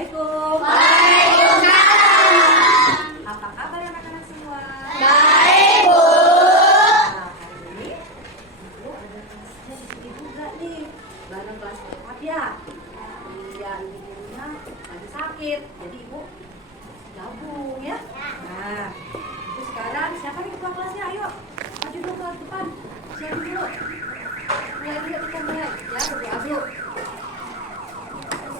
Assalamualaikum. Waalaikumsalam. Apa kabar anak-anak semua? Baik, Bu. Nah, hari ini Ibu ada kelasnya di sini juga nih. Bareng kelas 4 ya. Iya, ini gurunya lagi sakit. Jadi Ibu gabung ya. Nah, itu sekarang siapa nih ketua kelasnya? Ayo, maju dulu ke depan. Siapa dulu? Mulai dulu kita mulai. Ya, berdoa dulu.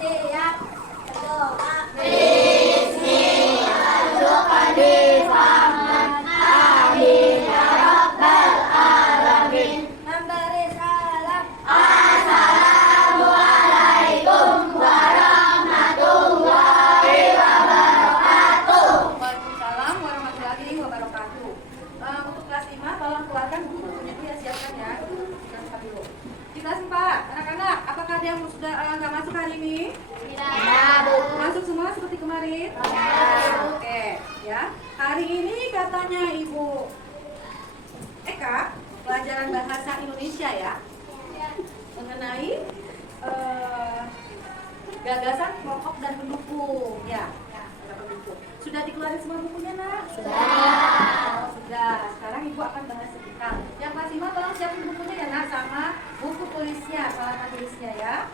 Siap. Berdoa. Bismillahirrahmanirrahim. Amin ya rabbal alamin. Memberi salam. Assalamualaikum warahmatullahi wabarakatuh. Waalaikumsalam warahmatullahi wabarakatuh. Untuk kelas 5 tolong keluarkan buku-bukunya dulu ya, siapkan ya. Kita buka dulu. Di kelas 4, anak-anak, apakah ada yang sudah nggak masuk hari ini? Ya, Bu. Masuk semua seperti kemarin? Oke, ya. Hari ini katanya Ibu Eka, pelajaran bahasa Indonesia ya, mengenai gagasan pokok dan pendukung ya. Ada pendukung. Sudah dikeluarin semua bukunya, Nak? Sudah. Oh, sudah. Sekarang Ibu akan bahas sebentar. Yang kelas 5 tolong siapin bukunya ya, Nak, sama buku tulisnya, halaman tulisnya ya.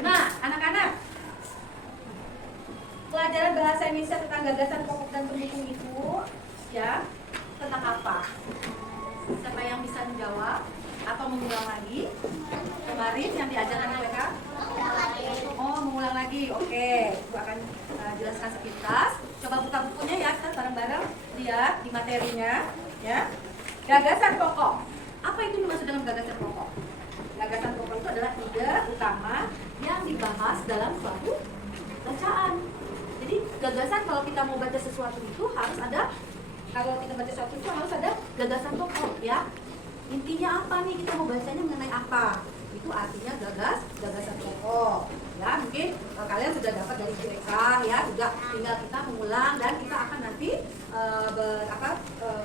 Nah, anak-anak, pelajaran bahasa Indonesia tentang gagasan pokok dan pendukung itu ya, tentang apa? Siapa yang bisa menjawab atau mengulang lagi? Kemarin yang diajarkan oleh Kak? Oh, mengulang lagi. Oke, Ibu akan jelaskan sepintas. Coba buka bukunya ya, kita bareng-bareng lihat di materinya ya. Gagasan pokok. Apa itu dimaksud dengan gagasan pokok? Gagasan pokok itu adalah ide utama yang dibahas dalam suatu bacaan. Jadi gagasan kalau kita mau baca sesuatu itu harus ada, kalau kita baca sesuatu itu harus ada gagasan pokok ya. Intinya apa nih, kita mau bacanya mengenai apa? Itu artinya gagasan pokok. Ya, mungkin kalian sudah dapat dari mereka ya, juga tinggal kita mengulang dan kita akan nanti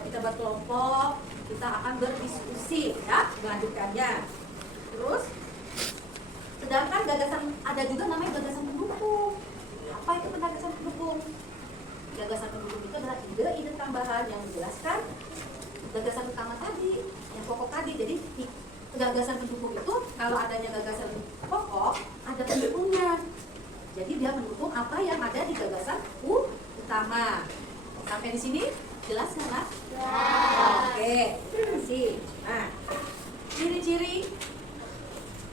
kita berkelompok, kita akan berdiskusi ya, melanjutkannya. Terus sedangkan gagasan, ada juga namanya gagasan pendukung. Apa itu gagasan pendukung? Gagasan pendukung itu adalah ide-ide tambahan yang menjelaskan gagasan utama tadi, yang pokok tadi. Jadi gagasan pendukung itu, kalau adanya gagasan pokok, ada pendukungnya. Jadi dia mendukung apa yang ada di gagasan utama. Sampai di sini jelas nggak, Mas? Oke, terima kasih. Nah, ciri-ciri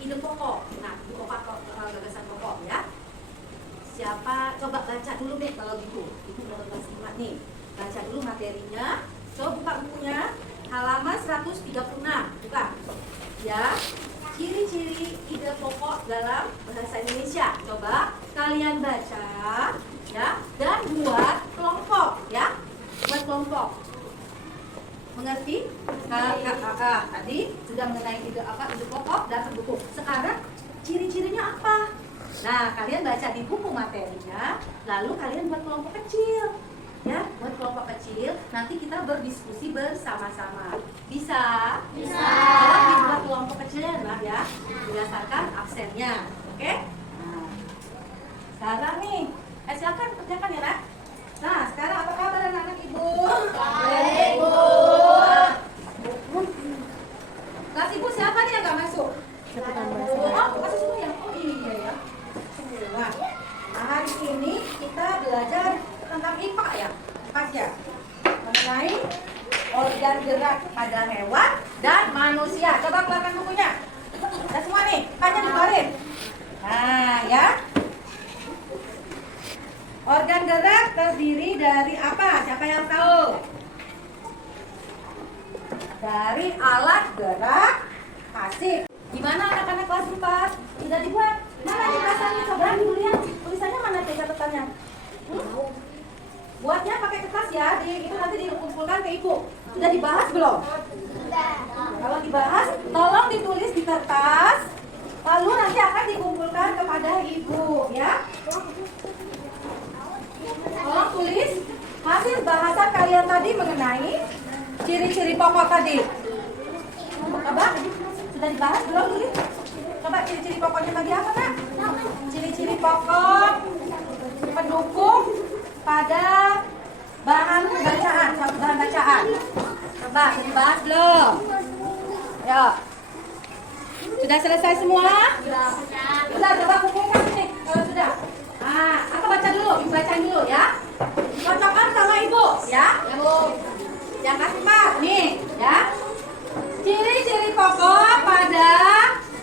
ide pokok. Nah, itu gagasan pokok ya. Siapa? Coba baca dulu deh kalau gitu. Itu baru kelas 5 nih. Baca dulu materinya. Coba buka bukunya. Halaman 136. Buka. Ya. Ciri-ciri ide pokok dalam bahasa Indonesia. Coba kalian baca ya, dan buat kelompok ya. Buat kelompok. Mengerti? Tadi sudah mengenai ide pokok dan pendukung. Sekarang ciri-cirinya apa? Nah, kalian baca di buku materinya, lalu kalian buat kelompok kecil. Ya, buat kelompok kecil, nanti kita berdiskusi bersama-sama. Bisa? Bisa. Tolong dibuat kelompok kecilnya, Mbak ya, berdasarkan absennya. Oke? Nah, sekarang nih, silakan kerjakan ya, Nak. Nah, sekarang apa kabar anak-anak Ibu? Baik, Bu. Kelas Ibu siapa nih yang gak masuk? Oh, masuk semua ya? Oh iya ya. Semua. Nah, hari ini kita belajar tentang IPA ya. Pas ya. Mengenai organ gerak pada hewan dan manusia. Coba keluarkan bukunya. Udah semua nih, hanya dikeluarin. Nah, ya. Organ gerak terdiri dari apa? Siapa yang tahu? Dari alat gerak pasif. Gimana anak-anak kelas 4? Sudah dibuat? Mana catatannya? Coba dulu lihat. Tulisannya mana catatannya? Buatnya pakai kertas ya. Itu nanti dikumpulkan ke Ibu. Sudah dibahas belum? Sudah. Kalau dibahas, tolong ditulis di kertas. Lalu nanti akan dikumpulkan kepada Ibu ya. Tolong tulis hasil bahasan kalian tadi mengenai ciri-ciri pokok tadi. Coba, sudah dibahas belum ini? Coba ciri-ciri pokoknya tadi apa, Kak? Ciri-ciri pokok pendukung pada bahan bacaan, suatu bahan bacaan. Coba dibahas belum? Ya. Sudah selesai semua? Sudah, coba kumpulkan sini kalau sudah. Nah, aku baca dulu, ibu bacain dulu ya. Cocokkan sama ibu ya. Ibu yang kasih Pak nih ya. Ciri-ciri pokok pada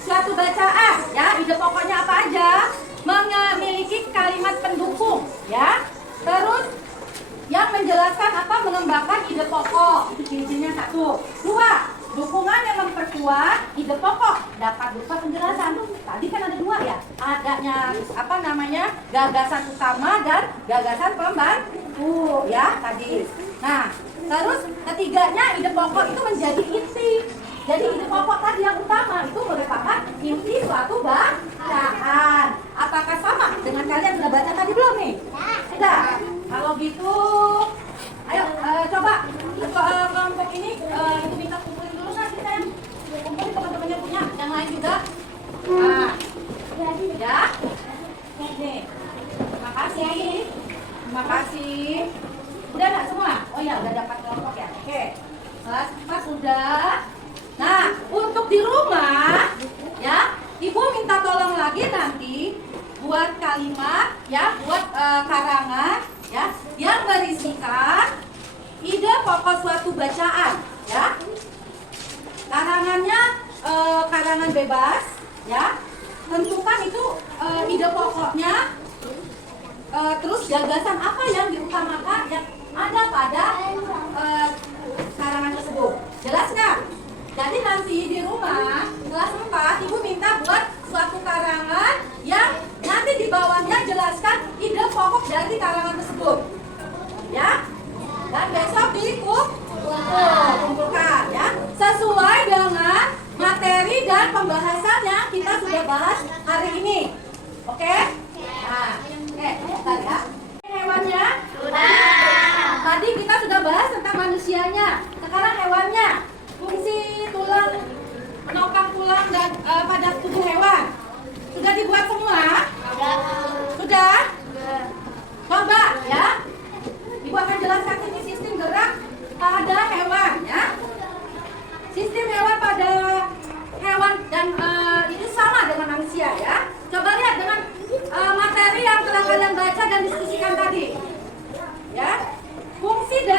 suatu bacaan ya. Ide pokoknya apa aja? Memiliki kalimat pendukung ya. Terus yang menjelaskan apa mengembangkan ide pokok. Itu ciri-cirinya 1. 2. Dukungan yang memperkuat ide pokok dapat berupa penjelasan. Tadi kan ada 2 ya. Adanya apa namanya gagasan utama dan gagasan pembantu ya tadi. Nah, terus ketiganya ide pokok itu menjadi inti. Jadi ide pokok tadi yang utama itu merupakan inti suatu bacaan. Apakah sama dengan kalian sudah baca tadi belum nih? Sudah. Kalau gitu, ayo coba kelompok ini itu minta kumpulin dulu kan kita yang kumpulin teman-temannya punya, yang lain juga. Nah, ya. Nih, terima kasih. Terima kasih. Udah nggak semua? Oh ya, udah dapat kelompok ya. Oke. Kelas 4 sudah. Nah, untuk di rumah, ya, ibu minta tolong lagi nanti buat kalimat, ya, buat karangan, ya, yang berisikan ide pokok suatu bacaan, ya. Karangannya karangan bebas, ya. Tentukan itu ide pokoknya, terus gagasan apa yang diutamakan yang ada pada karangan tersebut. Jelas nggak? Jadi nanti di rumah kelas 4 ibu minta buat suatu karangan yang nanti di bawahnya jelaskan ide pokok dari karangan tersebut. Ya. Dan besok dikumpulkan ya. Sesuai dengan materi dan pembahasannya kita sudah bahas hari ini. Oke? Nah, bentar ya. Hewannya? Sudah. Tadi kita sudah bahas tentang manusianya. Sekarang hewannya. Fungsi tulang, penopang tulang dan pada tubuh hewan. Sudah dibuat semua? Sudah? Coba ya. Ibu akan jelaskan ini sistem gerak pada hewan ya. Sistem hewan pada hewan dan itu sama dengan manusia ya. Coba lihat dengan materi yang telah kalian baca dan diskusikan tadi. Ya. Fungsi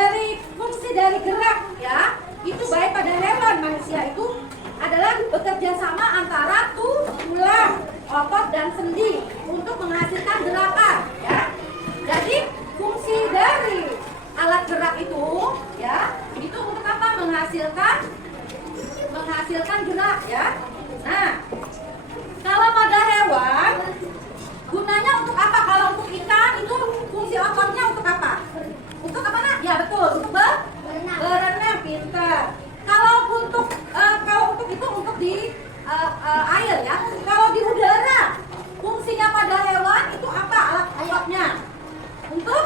dari gerak ya. Itu baik pada hewan, manusia itu adalah bekerja sama antara tulang, otot dan sendi untuk menghasilkan gerakan ya. Jadi fungsi dari alat gerak itu ya, itu untuk apa? Menghasilkan gerak ya. Nah, kalau pada hewan gunanya untuk apa? Kalau untuk ikan itu fungsi ototnya untuk apa? Untuk apa nak? Ya betul, untuk berenang, pintar. Kalau untuk itu untuk di air ya. Kalau di udara, fungsinya pada hewan itu apa alat ototnya? Untuk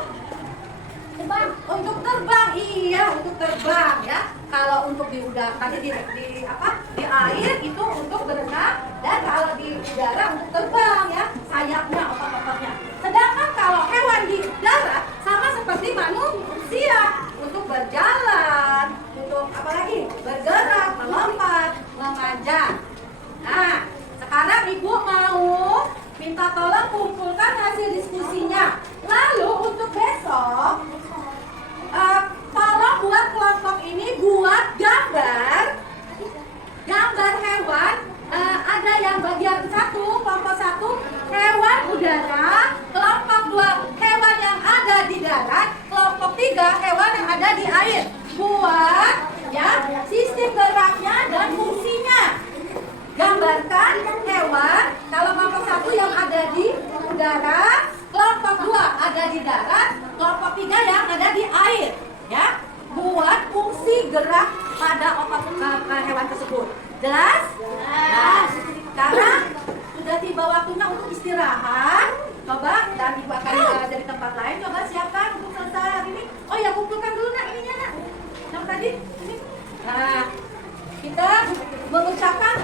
terbang. Untuk terbang, iya untuk terbang ya. Kalau untuk di udara tadi di air itu untuk berenang dan kalau di udara untuk terbang ya. Sayapnya, otot-ototnya. Sedangkan kalau hewan di darat sama seperti manusia untuk berjalan, untuk apa lagi? Bergerak, melompat, memanjat. Nah, sekarang ibu mau minta tolong kumpulkan hasil diskusinya. Lalu untuk besok, tolong buat kelompok ini buat gambar hewan. Ada yang bagian 1, kelompok 1 hewan udara, kelompok 2 hewan yang ada di darat, kelompok 3 hewan yang ada di air. Buat ya sistem geraknya dan fungsinya. Gambarkan hewan. Kalau kelompok 1 yang ada di udara, kelompok 2 ada di darat, kelompok 3 yang ada di air. Ya, buat fungsi gerak pada otot hewan tersebut. Jelas? Nah, sekarang sudah tiba waktunya untuk istirahat. Coba dan ibu akan dari tempat lain. Coba siapkan untuk selesai hari ini. Oh ya, kumpulkan dulu nak ininya nak. Yang tadi ini. Nah, kita mengucapkan